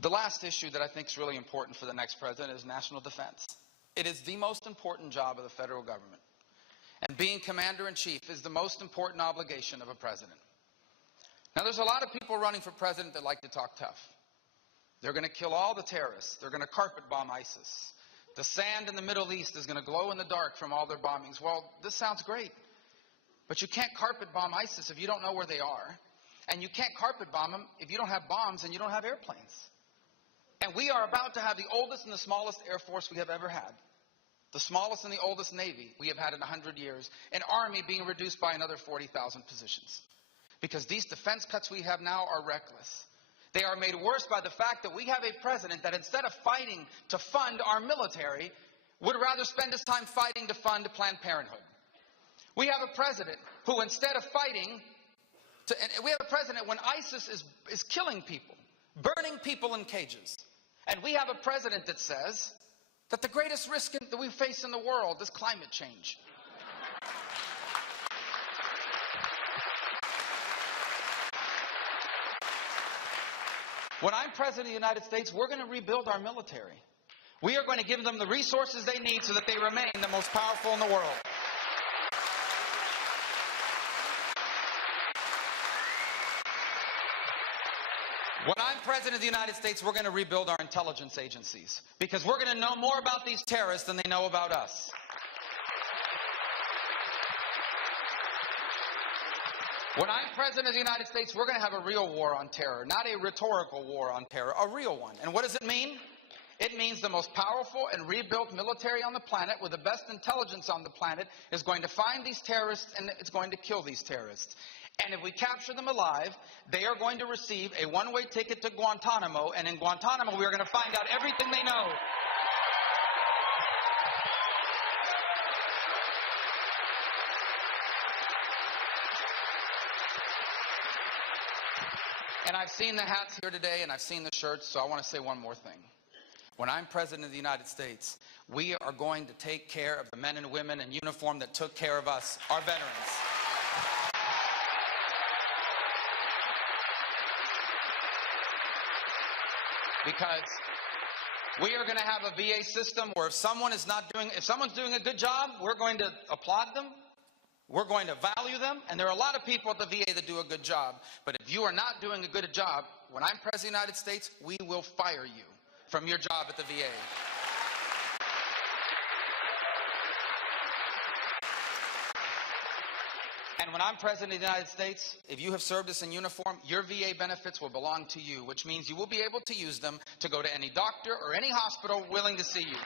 The last issue that I think is really important for the next president is national defense. It is the most important job of the federal government. And being commander-in-chief is the most important obligation of a president. Now, there's a lot of people running for president that like to talk tough. They're going to kill all the terrorists. They're going to carpet bomb ISIS. The sand in the Middle East is going to glow in the dark from all their bombings. Well, this sounds great. But you can't carpet bomb ISIS if you don't know where they are. And you can't carpet bomb them if you don't have bombs and you don't have airplanes. And we are about to have the oldest and the smallest Air Force we have ever had. The smallest and the oldest Navy we have had in 100 years. An Army being reduced by another 40,000 positions. Because these defense cuts we have now are reckless. They are made worse by the fact that we have a president that instead of fighting to fund our military, would rather spend his time fighting to fund Planned Parenthood. We have a president who instead of fighting, we have a president when ISIS is killing people, burning people in cages. And we have a president that says that the greatest risk that we face in the world is climate change. When I'm president of the United States, we're going to rebuild our military. We are going to give them the resources they need so that they remain the most powerful in the world. When I'm president of the United States, we're going to rebuild our intelligence agencies. Because we're going to know more about these terrorists than they know about us. When I'm president of the United States, we're going to have a real war on terror. Not a rhetorical war on terror, a real one. And what does it mean? It means the most powerful and rebuilt military on the planet with the best intelligence on the planet is going to find these terrorists and it's going to kill these terrorists. And if we capture them alive, they are going to receive a one-way ticket to Guantanamo. And in Guantanamo, we are going to find out everything they know. And I've seen the hats here today, and I've seen the shirts, so I want to say one more thing. When I'm president of the United States, we are going to take care of the men and women in uniform that took care of us, our veterans. Because we are going to have a VA system where if someone's doing a good job, we're going to applaud them. We're going to value them, and there are a lot of people at the VA that do a good job. But if you are not doing a good job, when I'm president of the United States, we will fire you from your job at the VA. And when I'm president of the United States, if you have served us in uniform, your VA benefits will belong to you, which means you will be able to use them to go to any doctor or any hospital willing to see you.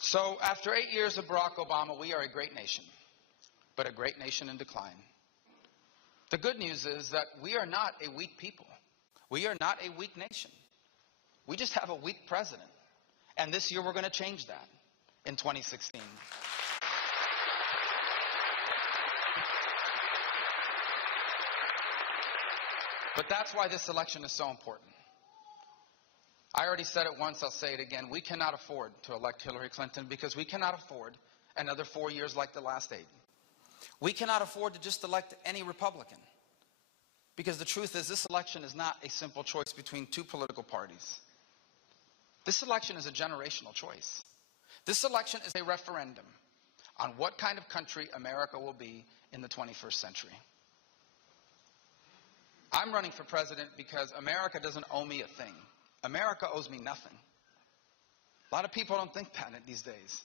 So after 8 years of Barack Obama, we are a great nation, but a great nation in decline. The good news is that we are not a weak people. We are not a weak nation. We just have a weak president. And this year we're going to change that in 2016. But that's why this election is so important. I already said it once, I'll say it again. We cannot afford to elect Hillary Clinton because we cannot afford another 4 years like the last 8. We cannot afford to just elect any Republican. Because the truth is, this election is not a simple choice between two political parties. This election is a generational choice. This election is a referendum on what kind of country America will be in the 21st century. I'm running for president because America doesn't owe me a thing. America owes me nothing. A lot of people don't think about it these days.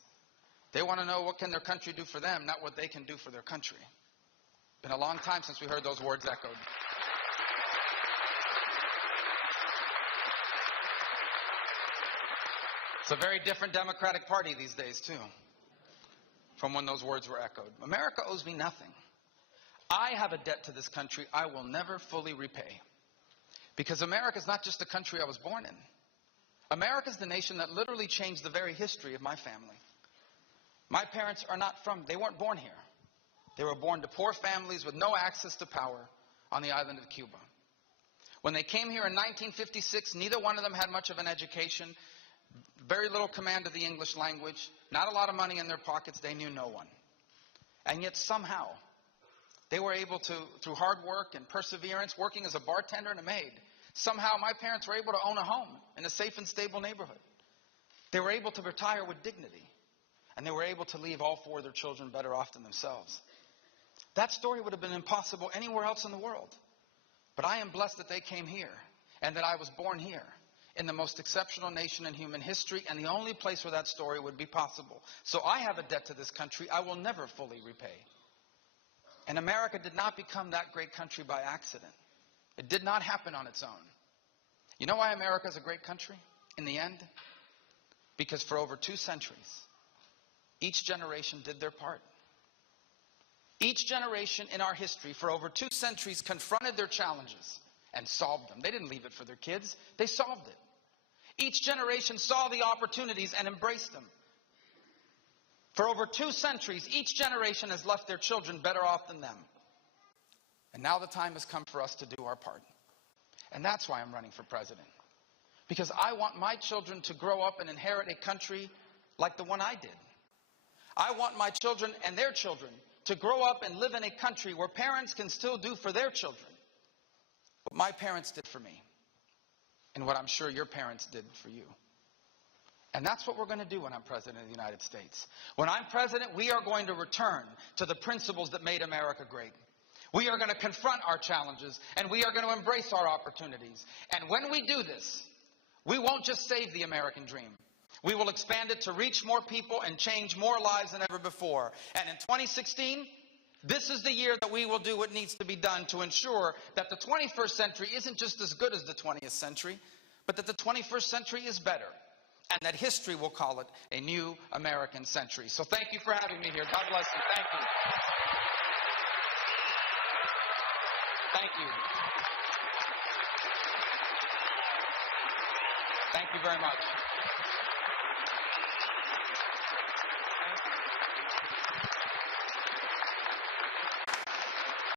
They want to know what can their country do for them, not what they can do for their country. Been a long time since we heard those words echoed. It's a very different Democratic Party these days, too, from when those words were echoed. America owes me nothing. I have a debt to this country I will never fully repay. Because America is not just the country I was born in. America is the nation that literally changed the very history of my family. My parents they weren't born here. They were born to poor families with no access to power on the island of Cuba. When they came here in 1956, neither one of them had much of an education, very little command of the English language, not a lot of money in their pockets, they knew no one. And yet somehow they were able to, through hard work and perseverance, working as a bartender and a maid, somehow my parents were able to own a home in a safe and stable neighborhood. They were able to retire with dignity. And they were able to leave all four of their children better off than themselves. That story would have been impossible anywhere else in the world. But I am blessed that they came here and that I was born here in the most exceptional nation in human history and the only place where that story would be possible. So I have a debt to this country I will never fully repay. And America did not become that great country by accident. It did not happen on its own. You know why America is a great country in the end? Because for over 2 centuries, each generation did their part. Each generation in our history for over 2 centuries confronted their challenges and solved them. They didn't leave it for their kids. They solved it. Each generation saw the opportunities and embraced them. For over 2 centuries, each generation has left their children better off than them. And now the time has come for us to do our part. And that's why I'm running for president. Because I want my children to grow up and inherit a country like the one I did. I want my children and their children to grow up and live in a country where parents can still do for their children what my parents did for me and what I'm sure your parents did for you. And that's what we're going to do when I'm president of the United States. When I'm president, we are going to return to the principles that made America great. We are going to confront our challenges and we are going to embrace our opportunities. And when we do this, we won't just save the American dream. We will expand it to reach more people and change more lives than ever before. And in 2016, this is the year that we will do what needs to be done to ensure that the 21st century isn't just as good as the 20th century, but that the 21st century is better. And that history will call it a new American century. So thank you for having me here. God bless you. Thank you. Thank you. Thank you very much.